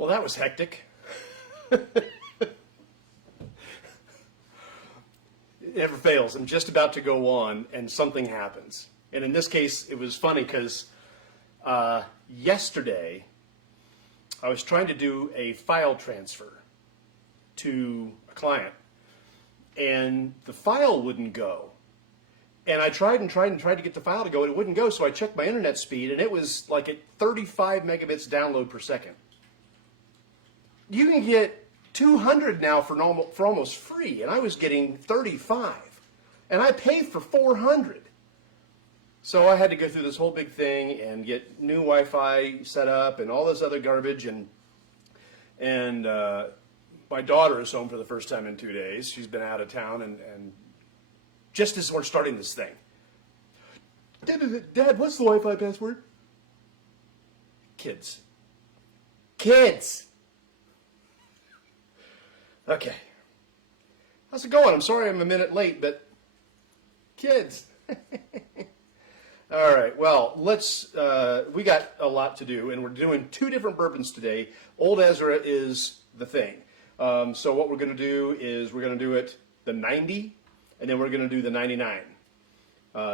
Well, that was hectic. It never fails. I'm just about to go on, and something happens. And in this case, it was funny because yesterday I was trying to do a file transfer to a client, and the file wouldn't go. And I tried to get the file to go, and it wouldn't go. So I checked my internet speed, and it was like at 35 megabits download per second. You can get 200 now for almost free, and I was getting 35, and I paid for 400. So I had to go through this whole big thing and get new Wi-Fi set up and all this other garbage, and my daughter is home for the first time in 2 days. She's been out of town, and just as we're starting this thing, Dad, what's the Wi-Fi password? Kids. Okay. How's it going? I'm sorry I'm a minute late, but kids. All right, well, we got a lot to do, and we're doing 2 different bourbons today. Old Ezra is the thing. So what we're going to do is we're going to do it the 90, and then we're going to do the 99.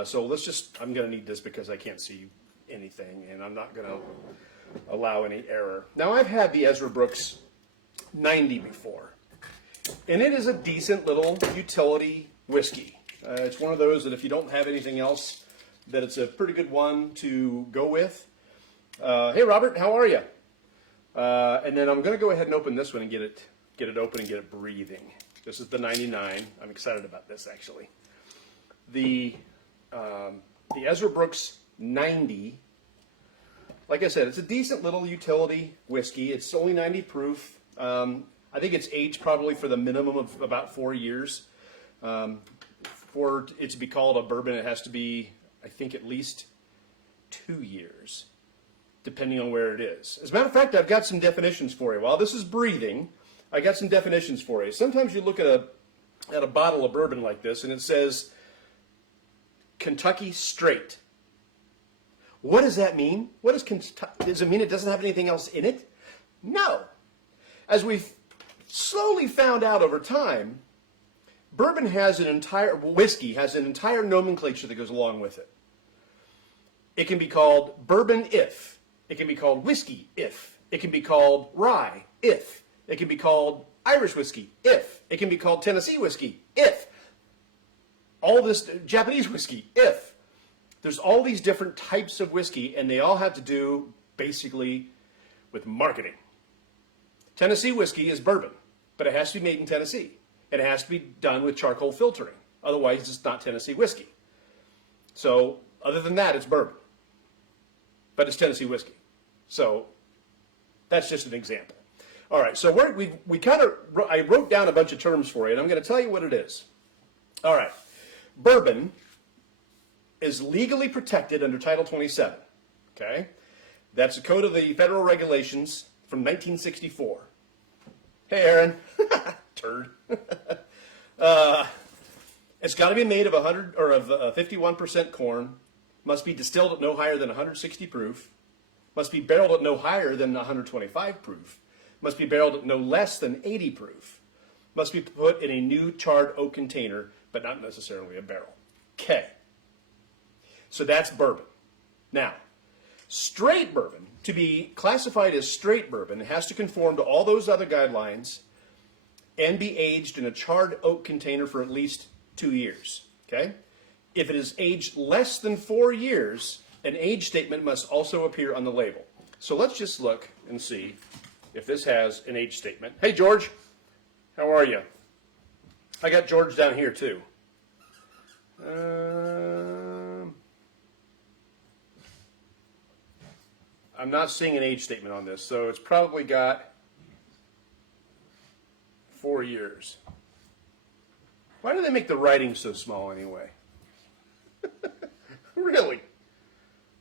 So I'm going to need this because I can't see anything, and I'm not going to allow any error. Now, I've had the Ezra Brooks 90 before. And it is a decent little utility whiskey. It's one of those that if you don't have anything else, that it's a pretty good one to go with. Hey, Robert, how are you? And then I'm going to go ahead and open this one and get it open and get it breathing. This is the 99. I'm excited about this, actually. The Ezra Brooks 90, like I said, it's a decent little utility whiskey. It's only 90 proof. I think it's aged probably for the minimum of about 4 years. For it to be called a bourbon, it has to be, I think, at least 2 years, depending on where it is. As a matter of fact, I've got some definitions for you. While this is breathing, I got some definitions for you. Sometimes you look at a bottle of bourbon like this, and it says Kentucky Straight. What does that mean? Does it mean it doesn't have anything else in it? No. As we've slowly found out over time, whiskey has an entire nomenclature that goes along with it. It can be called bourbon if. It can be called whiskey if. It can be called rye if. It can be called Irish whiskey if. It can be called Tennessee whiskey if. All this Japanese whiskey if. There's all these different types of whiskey, and they all have to do basically with marketing. Tennessee whiskey is bourbon, but it has to be made in Tennessee. And it has to be done with charcoal filtering. Otherwise, it's not Tennessee whiskey. So, other than that, it's bourbon. But it's Tennessee whiskey. So, that's just an example. All right, so I wrote down a bunch of terms for you, and I'm going to tell you what it is. All right, bourbon is legally protected under Title 27. Okay? That's a code of the federal regulations from 1964. Hey, Aaron. Turd. It's got to be made of 51% corn. Must be distilled at no higher than 160 proof. Must be barreled at no higher than 125 proof. Must be barreled at no less than 80 proof. Must be put in a new charred oak container, but not necessarily a barrel. Okay. So that's bourbon. Now, straight bourbon, to be classified as straight bourbon, it has to conform to all those other guidelines and be aged in a charred oak container for at least 2 years. Okay? If it is aged less than 4 years, an age statement must also appear on the label. So let's just look and see if this has an age statement. Hey, George. How are you? I got George down here, too. I'm not seeing an age statement on this, so it's probably got 4 years. Why do they make the writing so small anyway? Really?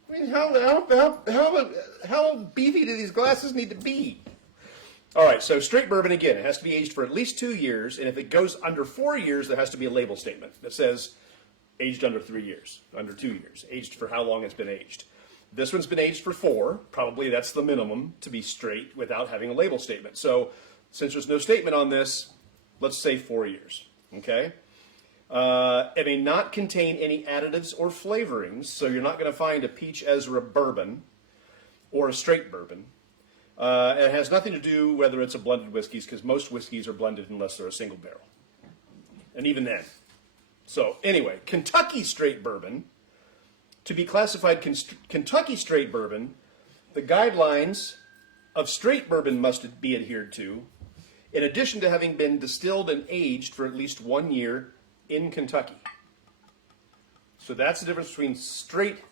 I mean, how beefy do these glasses need to be? All right, so straight bourbon, again, it has to be aged for at least 2 years, and if it goes under 4 years, there has to be a label statement that says aged under 3 years, under 2 years, aged for how long it's been aged. This one's been aged for 4. Probably that's the minimum to be straight without having a label statement. So since there's no statement on this, let's say 4 years, okay? It may not contain any additives or flavorings, so you're not going to find a peach Ezra bourbon or a straight bourbon. It has nothing to do whether it's a blended whiskeys, because most whiskeys are blended unless they're a single barrel. And even then. So anyway, Kentucky straight bourbon. To be classified Kentucky straight bourbon, the guidelines of straight bourbon must be adhered to, in addition to having been distilled and aged for at least 1 year in Kentucky. So that's the difference between straight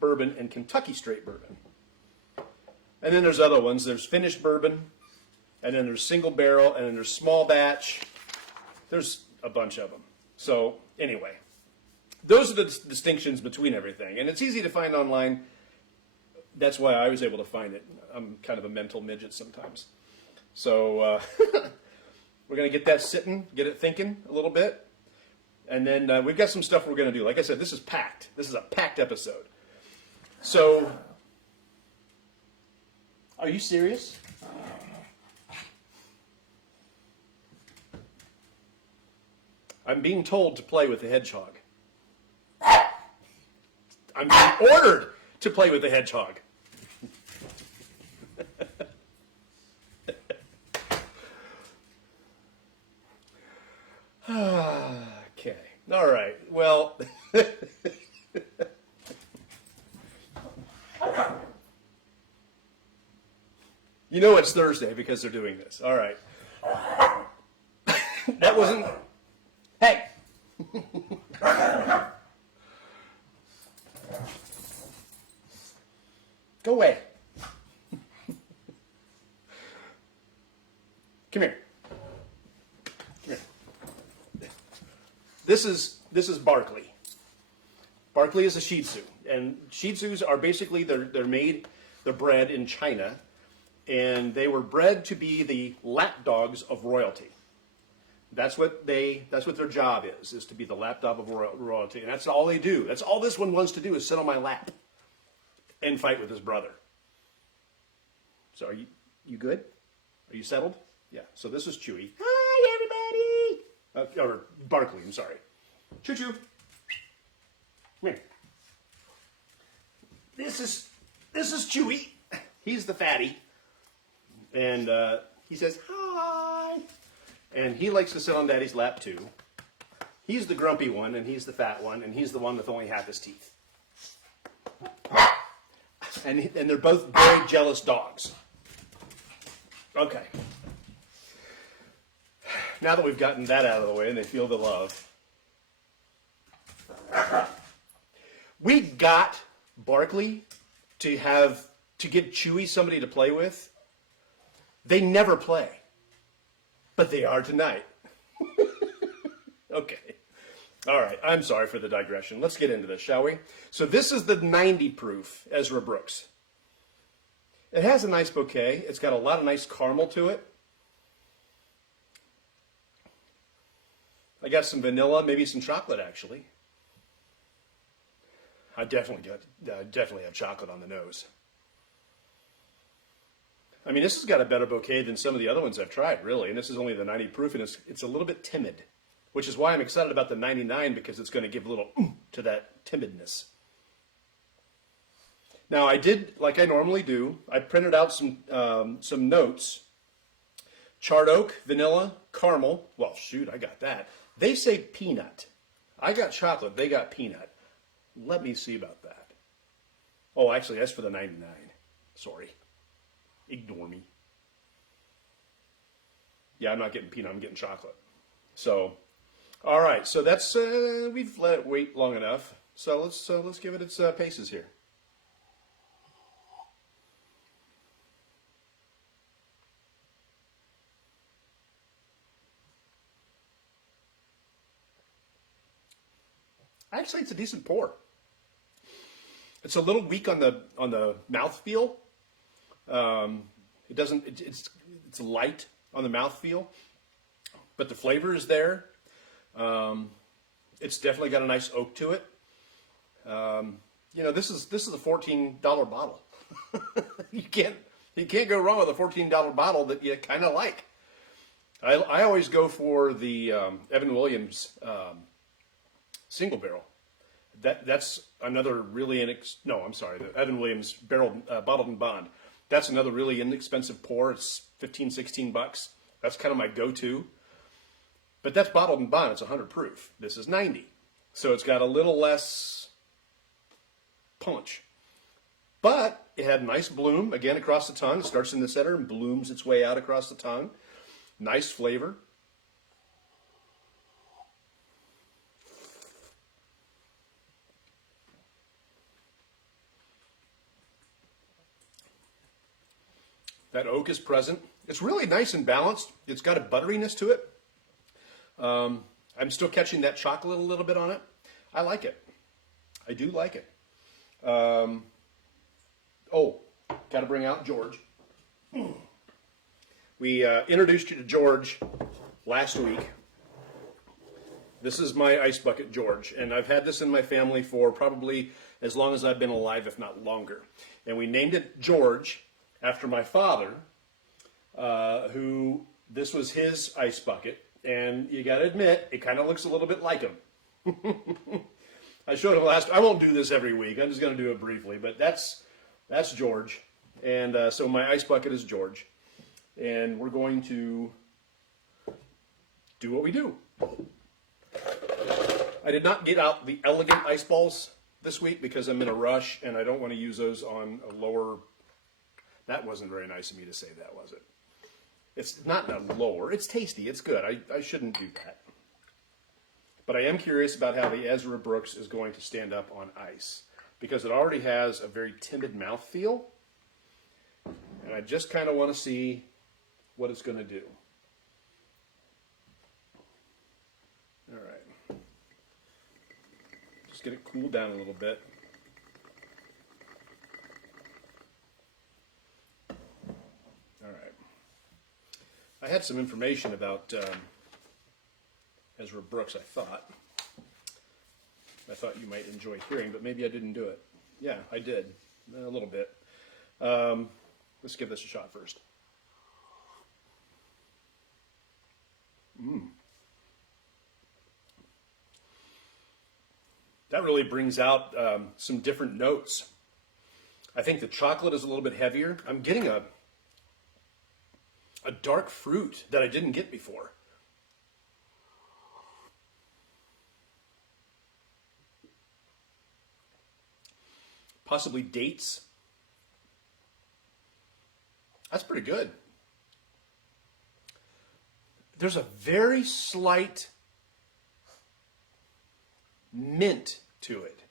bourbon and Kentucky straight bourbon. And then there's other ones. There's finished bourbon, and then there's single barrel, and then there's small batch. There's a bunch of them. So anyway, those are the distinctions between everything. And it's easy to find online. That's why I was able to find it. I'm kind of a mental midget sometimes. So we're going to get that sitting, get it thinking a little bit. And then we've got some stuff we're going to do. Like I said, this is packed. This is a packed episode. So, are you serious? I'm being told to play with the hedgehog. I'm being ordered to play with the hedgehog. Okay. All right. Well, you know it's Thursday because they're doing this. All right. That wasn't... Hey! Go away. Come here. Come here. This is Barkley. Barkley is a Shih Tzu, and Shih Tzus are basically they're bred in China, and they were bred to be the lap dogs of royalty. That's what their job is to be the lap dog of royalty, and that's all they do. That's all this one wants to do is sit on my lap and fight with his brother. So are you good? Are you settled? Yeah. So this is Chewy. Hi, everybody. Or Barkley. I'm sorry. Choo choo. Come here. This is Chewy. He's the fatty, and he says hi. And he likes to sit on Daddy's lap too. He's the grumpy one, and he's the fat one, and he's the one with only half his teeth. And they're both very jealous dogs. Okay. Now that we've gotten that out of the way and they feel the love, we got Barkley to get Chewy somebody to play with. They never play, but they are tonight. Okay. All right, I'm sorry for the digression. Let's get into this, shall we? So this is the 90 proof Ezra Brooks. It has a nice bouquet. It's got a lot of nice caramel to it. I got some vanilla, maybe some chocolate, actually. I definitely have chocolate on the nose. I mean, this has got a better bouquet than some of the other ones I've tried, really. And this is only the 90 proof, and it's a little bit timid, which is why I'm excited about the 99, because it's going to give a little to that timidness. Now, I did, like I normally do, I printed out some notes. Charred oak, vanilla, caramel. Well, shoot, I got that. They say peanut. I got chocolate. They got peanut. Let me see about that. Oh, actually, that's for the 99. Sorry. Ignore me. Yeah, I'm not getting peanut. I'm getting chocolate. So, all right. So that's we've let it wait long enough. So let's give it its paces here. Actually, it's a decent pour. It's a little weak on the mouthfeel. It's light on the mouthfeel, but the flavor is there. It's definitely got a nice oak to it. You know, this is a $14 bottle. you can't go wrong with a $14 bottle that you kind of like. I always go for the Evan Williams single barrel. That's another really the Evan Williams barrel bottled and bond. That's another really inexpensive pour. It's 15, 16 bucks. That's kind of my go-to. But that's bottled and bond. It's 100 proof. This is 90. So it's got a little less punch. But it had a nice bloom, again, across the tongue. It starts in the center and blooms its way out across the tongue. Nice flavor. That oak is present. It's really nice and balanced. It's got a butteriness to it. I'm still catching that chocolate a little bit on it. I like it. I do like it. Got to bring out George. We introduced you to George last week. This is my ice bucket, George, and I've had this in my family for probably as long as I've been alive, if not longer. And we named it George after my father, who this was his ice bucket, and you got to admit, it kind of looks a little bit like him. I showed him last. I won't do this every week. I'm just going to do it briefly, but that's George, and so my ice bucket is George, and we're going to do what we do. I did not get out the elegant ice balls this week because I'm in a rush, and I don't want to use those on a lower. That wasn't very nice of me to say that, was it? It's not a lower. It's tasty. It's good. I shouldn't do that. But I am curious about how the Ezra Brooks is going to stand up on ice because it already has a very timid mouthfeel. And I just kind of want to see what it's going to do. All right. Just get it cooled down a little bit. I had some information about Ezra Brooks, I thought you might enjoy hearing, but maybe I didn't do it. Yeah, I did, a little bit. Let's give this a shot first. That really brings out some different notes. I think the chocolate is a little bit heavier. I'm getting a dark fruit that I didn't get before. Possibly dates. That's pretty good. There's a very slight mint to it.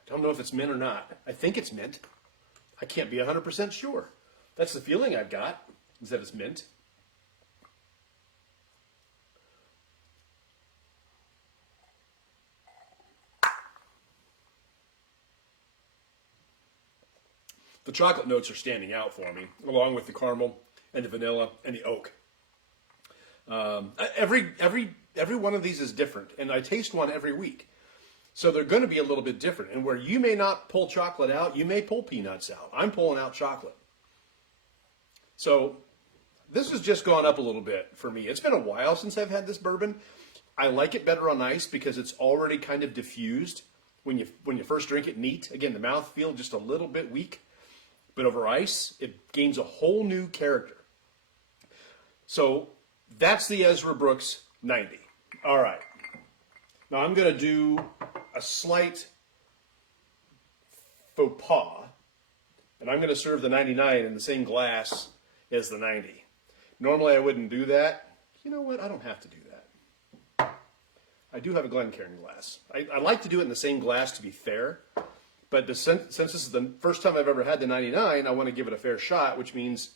I don't know if it's mint or not. I think it's mint. I can't be 100% sure. That's the feeling I've got, is that it's mint. The chocolate notes are standing out for me, along with the caramel and the vanilla and the oak. Every one of these is different, and I taste one every week. So they're going to be a little bit different. And where you may not pull chocolate out, you may pull peanuts out. I'm pulling out chocolate. So this has just gone up a little bit for me. It's been a while since I've had this bourbon. I like it better on ice because it's already kind of diffused when you first drink it neat. Again, the mouthfeel just a little bit weak, but over ice, it gains a whole new character. So that's the Ezra Brooks 90. All right. Now I'm going to do a slight faux pas, and I'm going to serve the 99 in the same glass as the 90. Normally I wouldn't do that. You know what? I don't have to do that. I do have a Glencairn glass. I like to do it in the same glass to be fair, but since this is the first time I've ever had the 99, I want to give it a fair shot, which means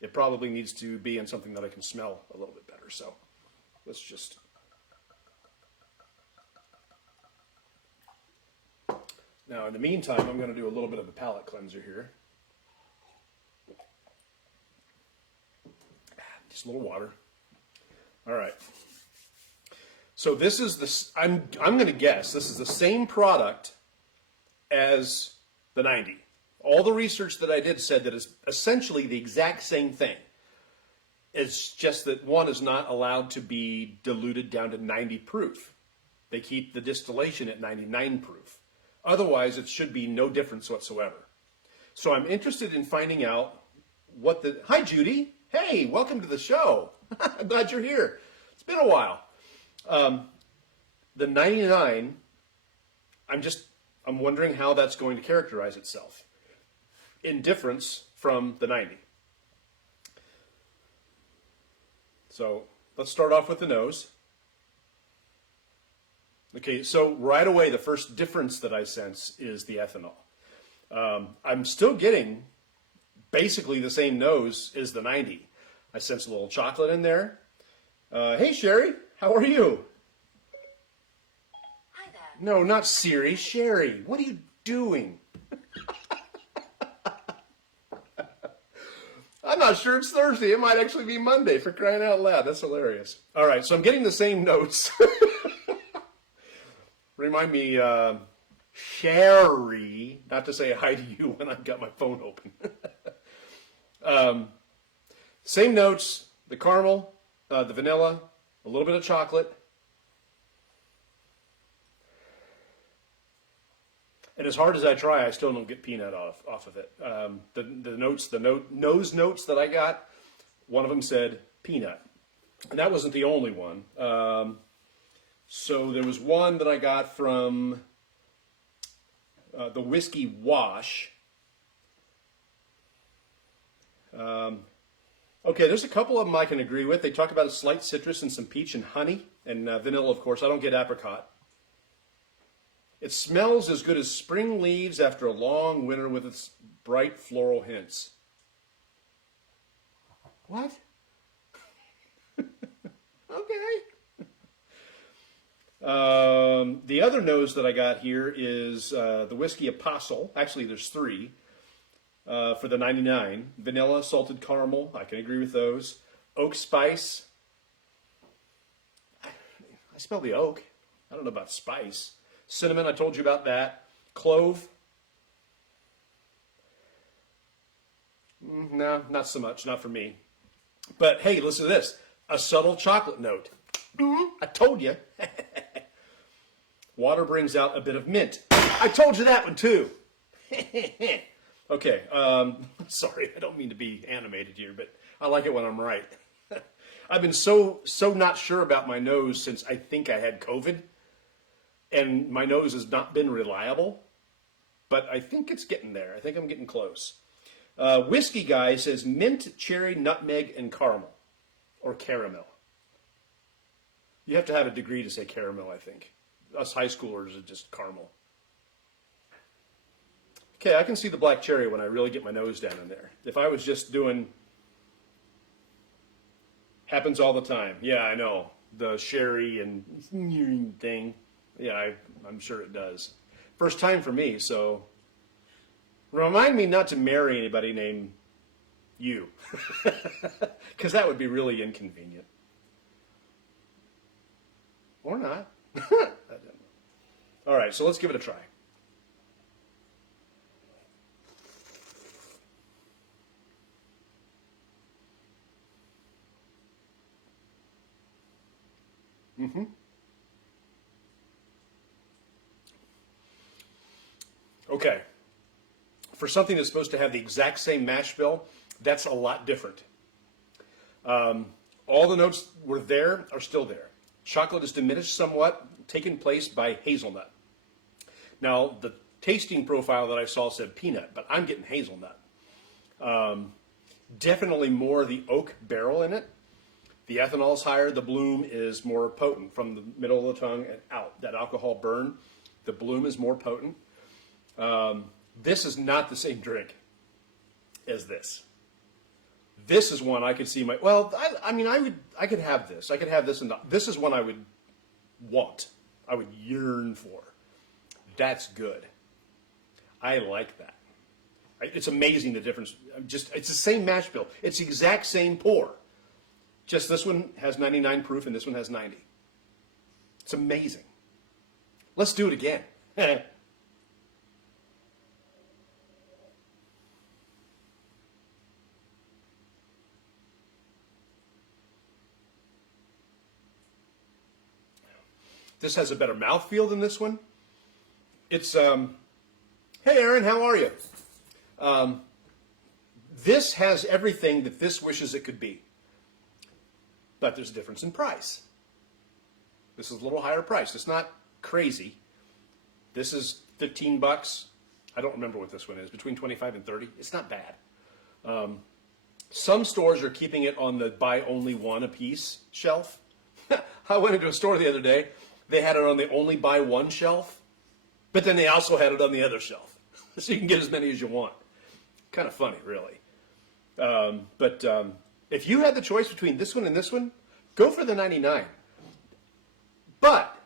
it probably needs to be in something that I can smell a little bit better. So let's just... Now, in the meantime, I'm going to do a little bit of a palate cleanser here. Just a little water. All right. So this is I'm going to guess this is the same product as the 90. All the research that I did said that it's essentially the exact same thing. It's just that one is not allowed to be diluted down to 90 proof. They keep the distillation at 99 proof. Otherwise, it should be no difference whatsoever. So I'm interested in finding out what the... Hi, Judy. Hey, welcome to the show. I'm glad you're here. It's been a while. The 99, I'm wondering how that's going to characterize itself in difference from the 90. So let's start off with the nose. Okay, so right away, the first difference that I sense is the ethanol. I'm still getting basically the same nose as the 90. I sense a little chocolate in there. Hey, Sherry, how are you? Hi there. No, not Siri, Sherry. What are you doing? I'm not sure it's Thursday. It might actually be Monday, for crying out loud. That's hilarious. All right, so I'm getting the same notes. Remind me, Sherry, not to say hi to you when I've got my phone open. Same notes, the caramel, the vanilla, a little bit of chocolate. And as hard as I try, I still don't get peanut off of it. Nose notes that I got, one of them said peanut. And that wasn't the only one. So there was one that I got from the Whiskey Wash. Okay, there's a couple of them I can agree with. They talk about a slight citrus and some peach and honey. And vanilla, of course. I don't get apricot. It smells as good as spring leaves after a long winter with its bright floral hints. What? Okay. The other nose that I got here is the Whiskey Apostle. Actually, there's three for the 99. Vanilla, salted caramel. I can agree with those. Oak spice. I smell the oak. I don't know about spice. Cinnamon, I told you about that. Clove. No, not so much. Not for me. But hey, listen to this. A subtle chocolate note. I told you. Water brings out a bit of mint. I told you that one too. Okay. Sorry, I don't mean to be animated here, but I like it when I'm right. I've been so not sure about my nose since I think I had COVID. And my nose has not been reliable, but I think it's getting there. I think I'm getting close. Whiskey Guy says mint, cherry, nutmeg, and caramel, or caramel. You have to have a degree to say caramel, I think. Us high schoolers are just caramel. Okay, I can see the black cherry when I really get my nose down in there. If I was just doing, happens all the time. Yeah, I know, the sherry and thing. Yeah, I'm sure it does. First time for me, so remind me not to marry anybody named you, because that would be really inconvenient. Or not. All right, so let's give it a try. Okay. For something that's supposed to have the exact same mash bill, that's a lot different. All the notes were there are still there. Chocolate is diminished somewhat, taken place by hazelnut. Now, the tasting profile that I saw said peanut, but I'm getting hazelnut. Definitely more of the oak barrel in it. The ethanol's higher, the bloom is more potent from the middle of the tongue and out. That alcohol burn, the bloom is more potent. This is not the same drink as this. This is one I could see I could have this. I could have this, and this is one I would want. I would yearn for. That's good. I like that. It's amazing the difference. It's the same mash bill. It's the exact same pour. Just this one has 99 proof and this one has 90. It's amazing. Let's do it again. This has a better mouthfeel than this one. It's, hey Aaron, how are you? This has everything that this wishes it could be. But there's a difference in price. This is a little higher price. It's not crazy. This is 15 bucks. I don't remember what this one is, between 25 and 30. It's not bad. Some stores are keeping it on the buy only one a piece shelf. I went into a store the other day. They had it on the only buy one shelf, but then they also had it on the other shelf. So you can get as many as you want. Kind of funny, really. But if you had the choice between this one and this one, go for the 99. But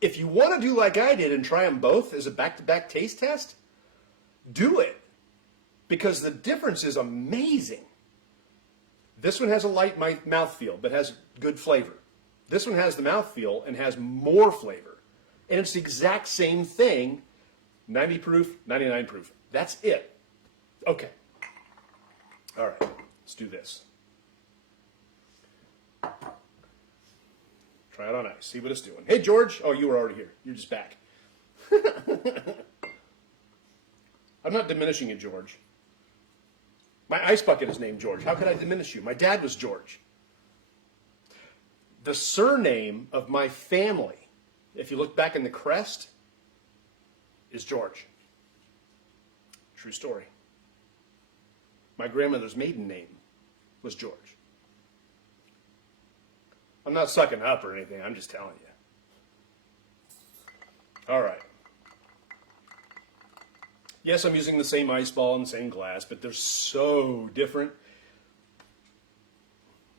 if you want to do like I did and try them both as a back-to-back taste test, do it. Because the difference is amazing. This one has a light mouthfeel, but has good flavor. This one has the mouthfeel and has more flavor. And it's the exact same thing, 90 proof, 99 proof. That's it. Okay. All right, let's do this. Try it on ice, see what it's doing. Hey, George. Oh, you were already here. You're just back. I'm not diminishing you, George. My ice bucket is named George. How could I diminish you? My dad was George. The surname of my family, if you look back in the crest, is George. True story. My grandmother's maiden name was George. I'm not sucking up or anything. I'm just telling you. All right. Yes, I'm using the same ice ball and the same glass, but they're so different.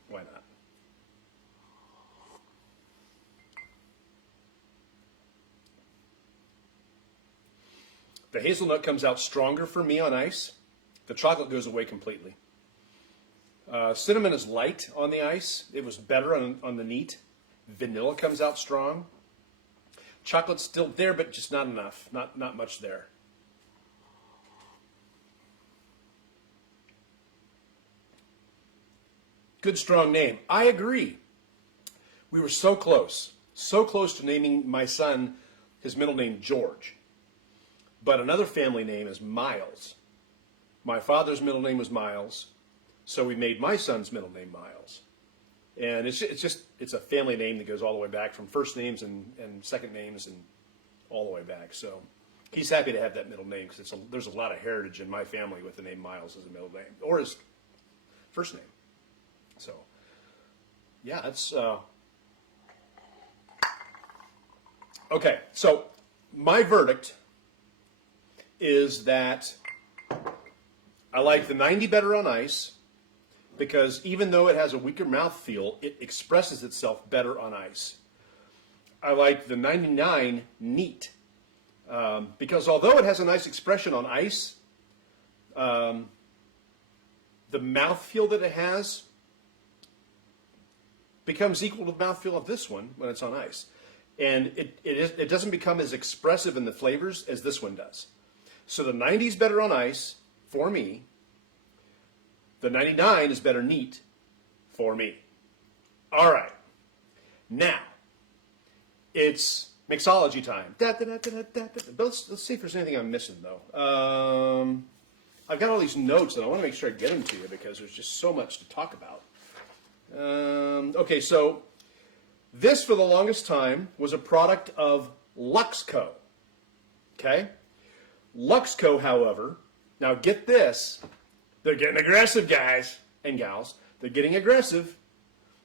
Why not? The hazelnut comes out stronger for me on ice. The chocolate goes away completely. Cinnamon is light on the ice. It was better on the neat. Vanilla comes out strong. Chocolate's still there, but just not enough. Not much there. Good, strong name. I agree. We were so close to naming my son his middle name George. But another family name is Miles. My father's middle name was Miles, so we made my son's middle name Miles. And it's a family name that goes all the way back from first names and second names and all the way back. So he's happy to have that middle name because there's a lot of heritage in my family with the name Miles as a middle name or his first name. So yeah, that's okay. So my verdict is that I like the 90 better on ice because even though it has a weaker mouthfeel, it expresses itself better on ice. I like the 99 neat because although it has a nice expression on ice, the mouthfeel that it has becomes equal to the mouthfeel of this one when it's on ice. And it doesn't become as expressive in the flavors as this one does. So the 90 is better on ice for me. The 99 is better neat for me. All right. Now, it's mixology time. Let's see if there's anything I'm missing, though. I've got all these notes, and I want to make sure I get them to you because there's just so much to talk about. Okay, so this, for the longest time, was a product of Luxco. Okay? Luxco, however, now get this, they're getting aggressive, guys and gals. They're getting aggressive.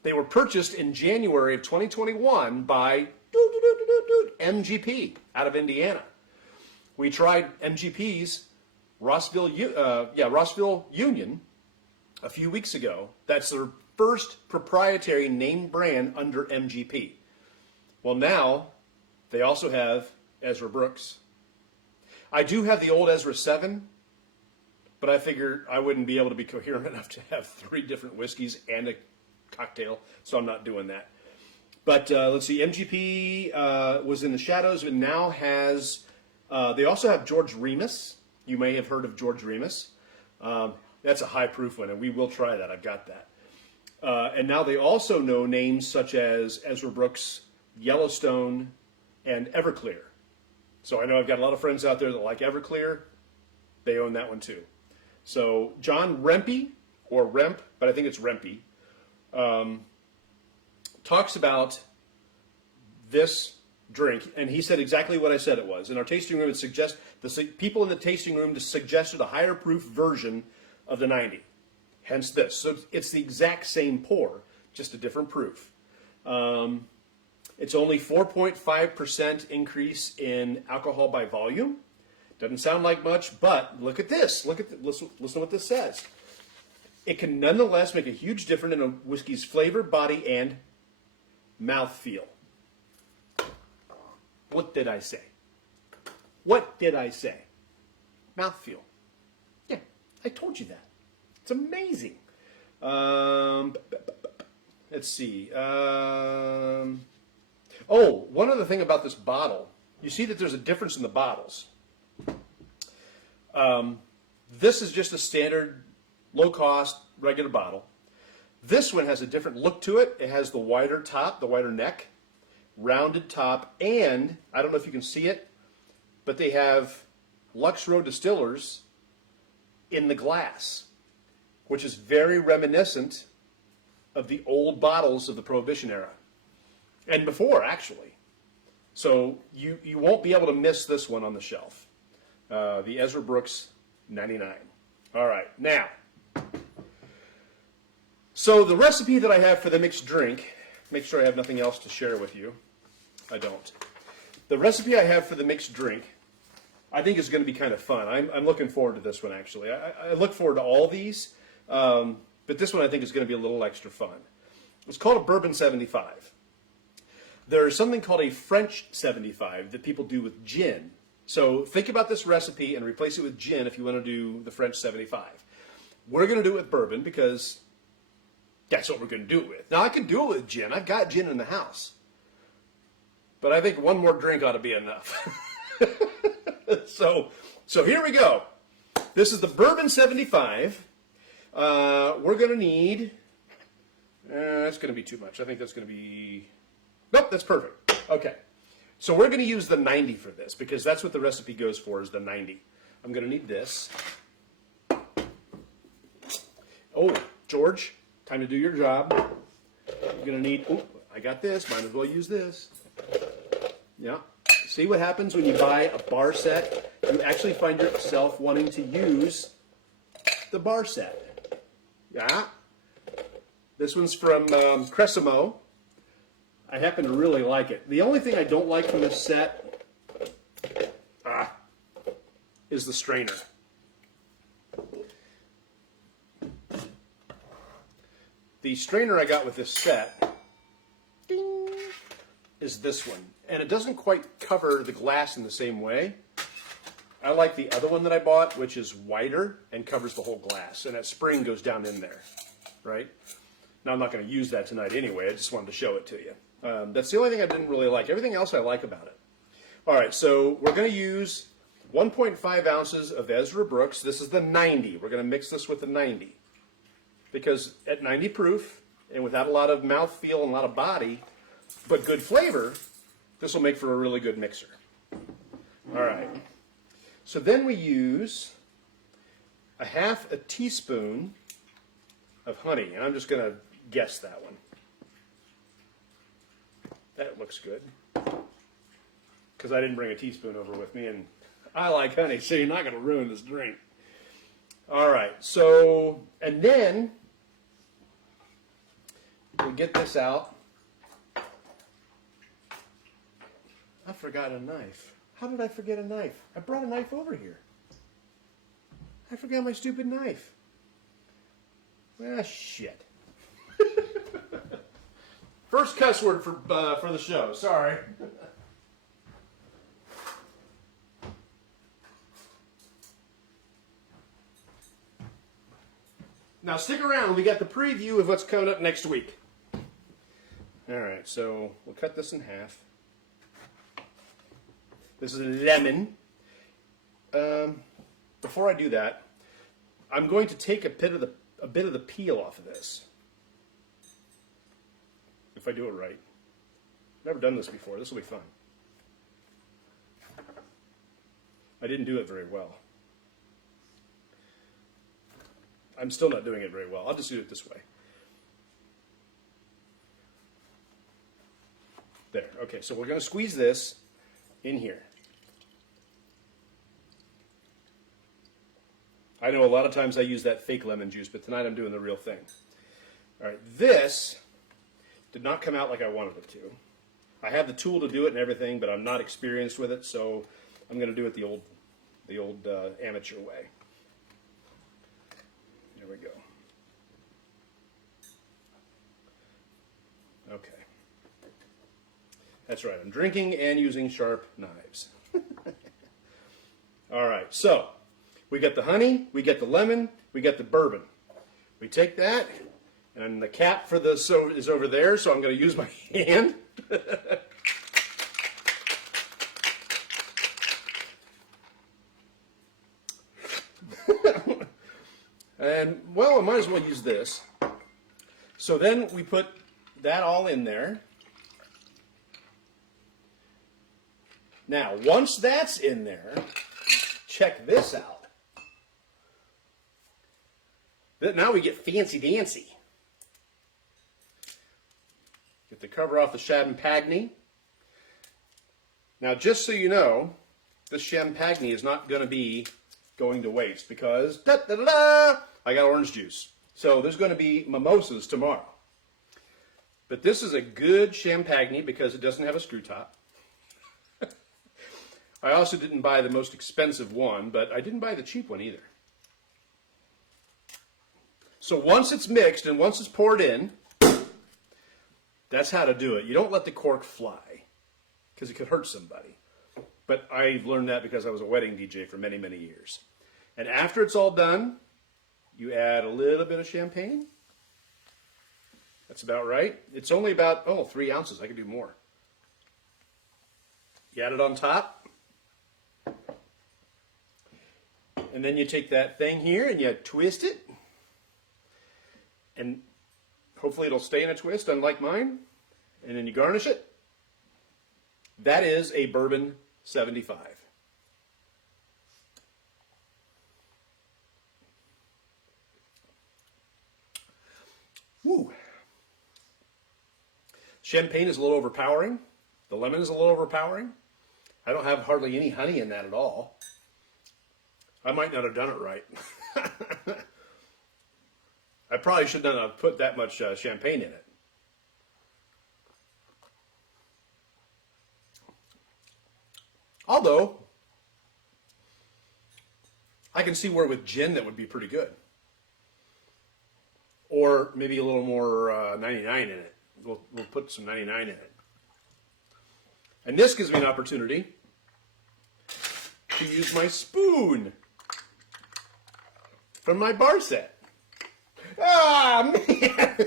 They were purchased in January of 2021 by MGP out of Indiana. We tried MGP's Rossville Union a few weeks ago. That's their first proprietary name brand under MGP. Well, now they also have Ezra Brooks. I do have the old Ezra 7, but I figured I wouldn't be able to be coherent enough to have 3 different whiskeys and a cocktail, so I'm not doing that. But let's see, MGP was in the shadows and now has, they also have George Remus. You may have heard of George Remus. That's a high proof one, and we will try that. I've got that. And now they also know names such as Ezra Brooks, Yellowstone, and Everclear. So I know I've got a lot of friends out there that like Everclear. They own that one too. So John Rempe, or Remp, but I think it's Rempe, talks about this drink, and he said exactly what I said it was. In our tasting room, the people in the tasting room suggested a higher proof version of the 90. Hence this. So it's the exact same pour, just a different proof. It's only 4.5% increase in alcohol by volume. Doesn't sound like much, but look at this. Listen to what this says. It can nonetheless make a huge difference in a whiskey's flavor, body, and mouthfeel. What did I say? What did I say? Mouthfeel. Yeah, I told you that. It's amazing. Let's see. One other thing about this bottle. You see that there's a difference in the bottles. This is just a standard, low-cost, regular bottle. This one has a different look to it. It has the wider top, the wider neck, rounded top, and, I don't know if you can see it, but they have Lux Row Distillers in the glass, which is very reminiscent of the old bottles of the Prohibition era. And before, actually. So you won't be able to miss this one on the shelf. The Ezra Brooks 99. All right, now. So the recipe that I have for the mixed drink, make sure I have nothing else to share with you. I don't. The recipe I have for the mixed drink, I think is going to be kind of fun. I'm looking forward to this one, actually. I look forward to all these, but this one I think is going to be a little extra fun. It's called a Bourbon 75. There's something called a French 75 that people do with gin. So think about this recipe and replace it with gin if you want to do the French 75. We're going to do it with bourbon because that's what we're going to do it with. Now, I can do it with gin. I've got gin in the house. But I think one more drink ought to be enough. So here we go. This is the Bourbon 75. We're going to need... that's going to be too much. I think that's going to be... Nope, that's perfect. Okay. So we're going to use the 90 for this because that's what the recipe goes for, is the 90. I'm going to need this. Oh, George, time to do your job. You're going to need... Oh, I got this. Might as well use this. Yeah. See what happens when you buy a bar set? You actually find yourself wanting to use the bar set. Yeah. This one's from Cresimo. I happen to really like it. The only thing I don't like from this set is the strainer. The strainer I got with this set is this one. And it doesn't quite cover the glass in the same way. I like the other one that I bought, which is wider and covers the whole glass. And that spring goes down in there, right? Now, I'm not going to use that tonight anyway. I just wanted to show it to you. That's the only thing I didn't really like. Everything else I like about it. All right, so we're going to use 1.5 ounces of Ezra Brooks. This is the 90. We're going to mix this with the 90. Because at 90 proof, and without a lot of mouthfeel and a lot of body, but good flavor, this will make for a really good mixer. All right. So then we use a half a teaspoon of honey, and I'm just going to guess that one. That looks good. Because I didn't bring a teaspoon over with me, and I like honey, so you're not going to ruin this drink. All right, so, and then we get this out. I forgot a knife. How did I forget a knife? I brought a knife over here. I forgot my stupid knife. Ah, shit. First cuss word for the show. Sorry. Now stick around. We got the preview of what's coming up next week. All right, so we'll cut this in half. This is lemon. Before I do that, I'm going to take a bit of the peel off of this. If I do it right. Never done this before. This will be fun. I didn't do it very well. I'm still not doing it very well. I'll just do it this way. There. Okay, so we're going to squeeze this in here. I know a lot of times I use that fake lemon juice, but tonight I'm doing the real thing. All right, this did not come out like I wanted it to. I have the tool to do it and everything, but I'm not experienced with it, so I'm going to do it the old amateur way. There we go. Okay. That's right, I'm drinking and using sharp knives. All right, so we got the honey, we got the lemon, we got the bourbon. We take that, and the cap for this is over there, so I'm going to use my hand. And, well, I might as well use this. So then we put that all in there. Now, once that's in there, check this out. Now we get fancy-dancy. Get the cover off the Champagne. Now, just so you know, this Champagne is not going to be going to waste because I got orange juice. So there's going to be mimosas tomorrow. But this is a good Champagne because it doesn't have a screw top. I also didn't buy the most expensive one, but I didn't buy the cheap one either. So once it's mixed and once it's poured in, that's how to do it. You don't let the cork fly because it could hurt somebody. But I've learned that because I was a wedding DJ for many, many years. And after it's all done, you add a little bit of champagne. That's about right. It's only about, 3 ounces. I could do more. You add it on top. And then you take that thing here and you twist it. And hopefully it'll stay in a twist, unlike mine. And then you garnish it. That is a Bourbon 75. Woo. Champagne is a little overpowering. The lemon is a little overpowering. I don't have hardly any honey in that at all. I might not have done it right. I probably should not have put that much champagne in it. Although, I can see where with gin that would be pretty good. Or maybe a little more 99 in it. We'll put some 99 in it. And this gives me an opportunity to use my spoon from my bar set. Ah, man!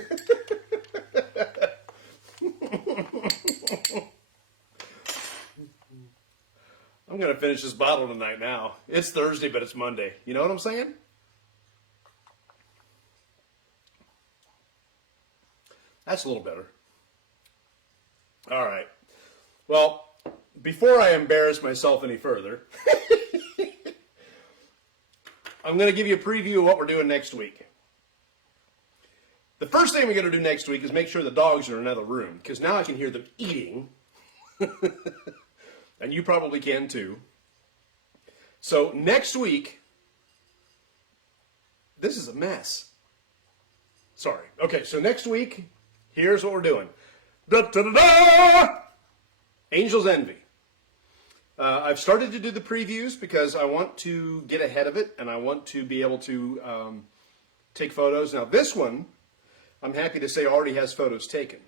I'm going to finish this bottle tonight now. It's Thursday, but it's Monday. You know what I'm saying? That's a little better. All right. Well, before I embarrass myself any further, I'm going to give you a preview of what we're doing next week. The first thing we're going to do next week is make sure the dogs are in another room, because now I can hear them eating. And you probably can too. So next week, this is a mess. Sorry. Okay, so next week, here's what we're doing. Da-da-da-da! Angel's Envy. I've started to do the previews because I want to get ahead of it and I want to be able to take photos. Now this one, I'm happy to say already has photos taken.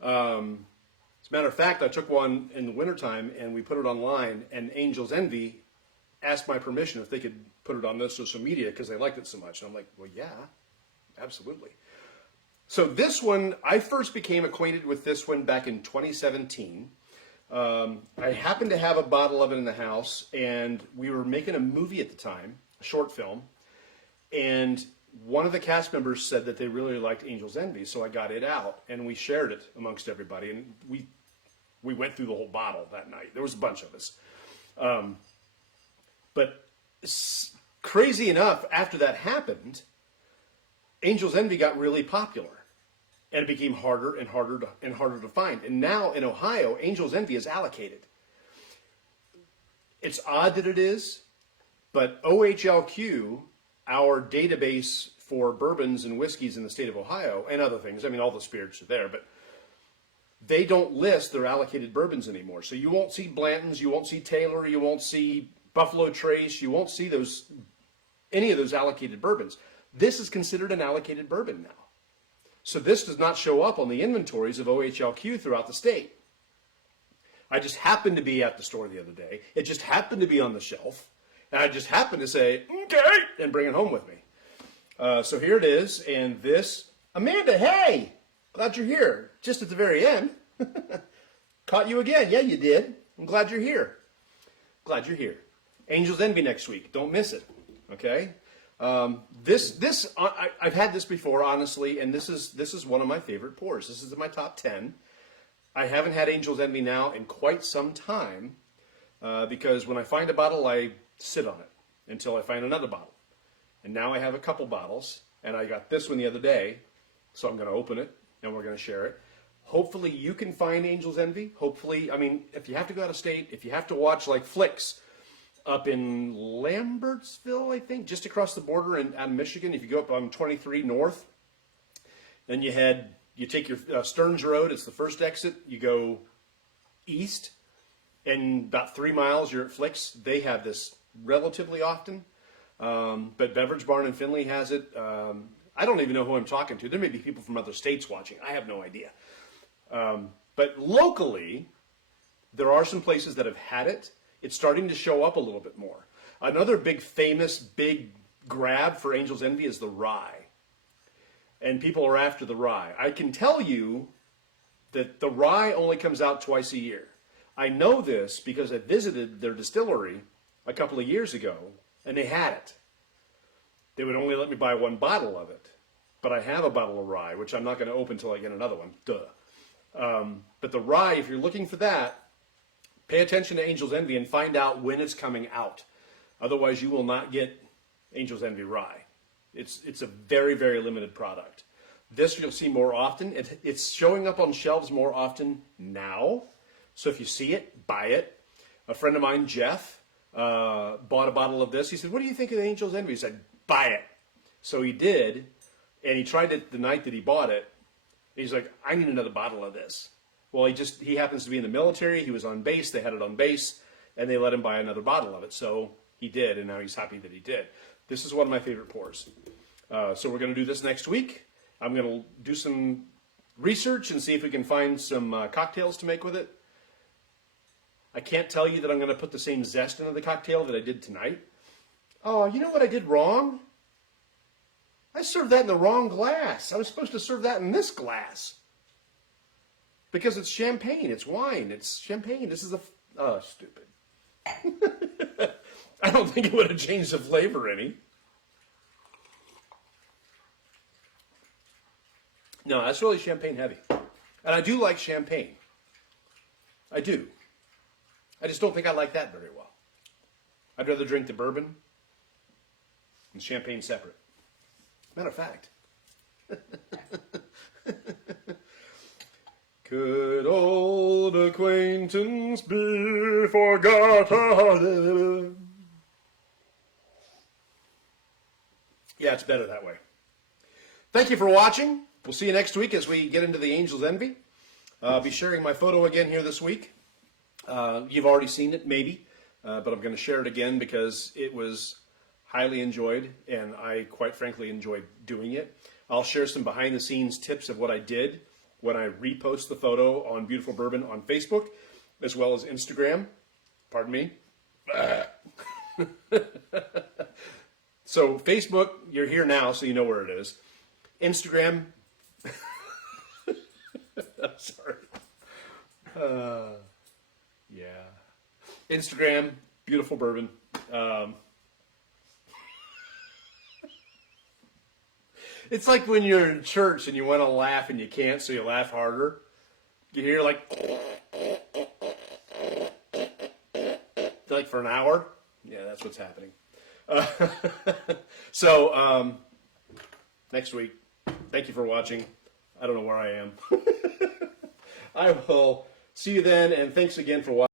As a matter of fact, I took one in the wintertime and we put it online, and Angel's Envy asked my permission if they could put it on their social media because they liked it so much. And I'm like, well, yeah, absolutely. So this one, I first became acquainted with this one back in 2017. I happened to have a bottle of it in the house, and we were making a movie at the time, a short film, and one of the cast members said that they really liked Angel's Envy, so I got it out, and we shared it amongst everybody, and we went through the whole bottle that night. There was a bunch of us. But crazy enough, after that happened, Angel's Envy got really popular. And it became harder and harder to find. And now in Ohio, Angel's Envy is allocated. It's odd that it is, but OHLQ, our database for bourbons and whiskeys in the state of Ohio, and other things, I mean, all the spirits are there, but they don't list their allocated bourbons anymore. So you won't see Blanton's, you won't see Taylor, you won't see Buffalo Trace, you won't see any of those allocated bourbons. This is considered an allocated bourbon now. So this does not show up on the inventories of OHLQ throughout the state. I just happened to be at the store the other day. It just happened to be on the shelf. And I just happened to say, okay, and bring it home with me. So here it is. And this, Amanda, hey, glad you're here. Just at the very end. Caught you again. Yeah, you did. I'm glad you're here. Glad you're here. Angel's Envy next week. Don't miss it. Okay? I've had this before, honestly, and this is one of my favorite pours. This is in my top 10. I haven't had Angel's Envy now in quite some time, because when I find a bottle, I sit on it until I find another bottle. And now I have a couple bottles, and I got this one the other day, so I'm going to open it, and we're going to share it. Hopefully you can find Angel's Envy. Hopefully, I mean, if you have to go out of state, if you have to watch like flicks, up in Lambertsville, I think, just across the border in Michigan. If you go up on 23 North, then you take your Stearns Road. It's the first exit. You go east, and about 3 miles, you're at Flicks. They have this relatively often, but Beverage Barn in Findlay has it. I don't even know who I'm talking to. There may be people from other states watching. I have no idea. But locally, there are some places that have had it. It's starting to show up a little bit more. Another big grab for Angel's Envy is the rye. And people are after the rye. I can tell you that the rye only comes out twice a year. I know this because I visited their distillery a couple of years ago, and they had it. They would only let me buy one bottle of it. But I have a bottle of rye, which I'm not going to open until I get another one. Duh. But the rye, if you're looking for that, pay attention to Angel's Envy and find out when it's coming out. Otherwise, you will not get Angel's Envy rye. It's a very, very limited product. This you'll see more often. It's showing up on shelves more often now. So if you see it, buy it. A friend of mine, Jeff, bought a bottle of this. He said, what do you think of Angel's Envy? He said, buy it. So he did, and he tried it the night that he bought it. He's like, I need another bottle of this. Well, he happens to be in the military. He was on base. They had it on base, and they let him buy another bottle of it. So he did, and now he's happy that he did. This is one of my favorite pours. So we're going to do this next week. I'm going to do some research and see if we can find some cocktails to make with it. I can't tell you that I'm going to put the same zest into the cocktail that I did tonight. Oh, you know what I did wrong? I served that in the wrong glass. I was supposed to serve that in this glass. Because it's champagne, it's wine, it's champagne. This is stupid. I don't think it would have changed the flavor any. No, that's really champagne heavy. And I do like champagne. I do. I just don't think I like that very well. I'd rather drink the bourbon and champagne separate. Matter of fact. Could old acquaintance be forgotten? Yeah, it's better that way. Thank you for watching. We'll see you next week as we get into the Angel's Envy. I'll be sharing my photo again here this week. You've already seen it, maybe, but I'm going to share it again because it was highly enjoyed, and I quite frankly enjoyed doing it. I'll share some behind-the-scenes tips of what I did when I repost the photo on Beautiful Bourbon on Facebook, as well as Instagram. Pardon me. So Facebook, you're here now, so you know where it is. Instagram, I'm sorry. Yeah. Instagram, beautiful bourbon. It's like when you're in church and you want to laugh and you can't, so you laugh harder. You hear like for an hour. Yeah, that's what's happening. So next week, thank you for watching. I don't know where I am. I will see you then, and thanks again for watching.